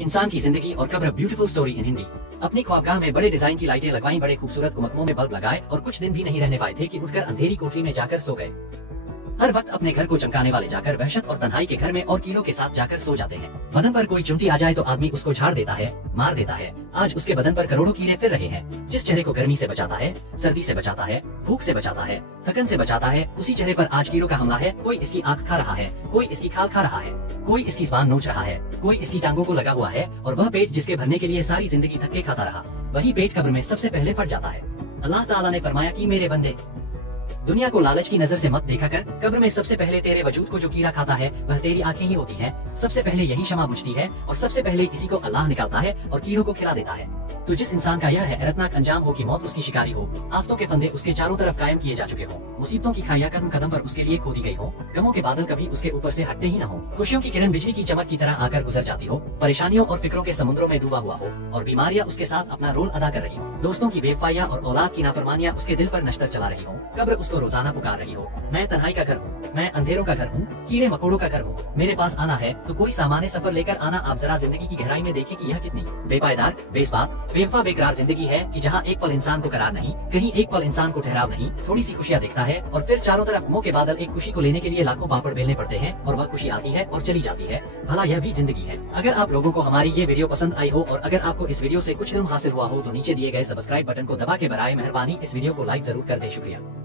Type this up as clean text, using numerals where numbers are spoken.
इंसान की जिंदगी और कब्र ब्यूटीफुल स्टोरी इन हिंदी। अपनी ख्वाबगाह में बड़े डिजाइन की लाइटें लगवाई, बड़े खूबसूरत कुमकमों में बल्ब लगाए और कुछ दिन भी नहीं रहने पाए थे कि उठकर अंधेरी कोठरी में जाकर सो गए। हर वक्त अपने घर को चमकाने वाले जाकर वहशत और तन्हाई के घर में और कीड़ों के साथ जाकर सो जाते हैं। बदन पर कोई चुनटी आ जाए तो आदमी उसको झाड़ देता है, मार देता है। आज उसके बदन पर करोड़ों कीड़े फिर रहे हैं। जिस चेहरे को गर्मी से बचाता है, सर्दी से बचाता है, भूख से बचाता है, थकन से बचाता है, उसी चेहरे पर आज कीड़ों का हमला है। कोई इसकी आंख खा रहा है, कोई इसकी खाल खा रहा है, कोई इसकी जुबान नोच रहा है, कोई इसकी टांगों को लगा हुआ है। और वह पेट जिसके भरने के लिए सारी जिंदगी थक्के खाता रहा, वही पेट कब्र में सबसे पहले फट जाता है। अल्लाह ताला ने फरमाया कि मेरे बंदे, दुनिया को लालच की नजर से मत देखा कर। कब्र में सबसे पहले तेरे वजूद को जो कीड़ा खाता है वह तेरी आंखें ही होती हैं। सबसे पहले यही शमा बुझती है और सबसे पहले इसी को अल्लाह निकालता है और कीड़ों को खिला देता है। तो जिस इंसान का यह हैरतनाक अंजाम हो कि मौत उसकी शिकारी हो, आफतों के फंदे उसके चारों तरफ कायम किए जा चुके हो, मुसीबतों की खाइयां कदम कदम पर उसके लिए खोदी गई हो, गमों के बादल कभी उसके ऊपर से हटते ही न हो, खुशियों की किरण बिजली की चमक की तरह आकर गुजर जाती हो, परेशानियों और फिक्रों के समुद्रों में डूबा हुआ हो और बीमारियां उसके साथ अपना रोल अदा कर रही हो, दोस्तों की बेवफाइयां और औलाद की नाफरमानियां उसके दिल पर नश्तर चला रही हो, कब्र उसको रोजाना पुकार रही हो। मैं तन्हाई का घर हूँ, मैं अंधेरों का घर हूँ, कीड़े मकोड़ों का घर हूँ। मेरे पास आना है तो कोई सामान्य सफर लेकर आना। आप जरा जिंदगी की गहराई में देखें कि यह कितनी बेपायदार, बेसबात, बेवफा, बेकरार जिंदगी है कि जहाँ एक पल इंसान को करार नहीं, कहीं एक पल इंसान को ठहराव नहीं, थोड़ी सी खुशियाँ देखता है और फिर चारों तरफ मुंह के बादल। एक खुशी को लेने के लिए लाखों पापड़ बेलने पड़ते हैं और वह खुशी आती है और चली जाती है। भला यह भी जिंदगी है। अगर आप लोगों को हमारी ये वीडियो पसंद आई हो और अगर आपको इस वीडियो से कुछ इल्म हासिल हुआ हो तो नीचे दिए गए सब्सक्राइब बटन को दबा के बराए मेहरबानी इस वीडियो को लाइक जरूर कर दे। शुक्रिया।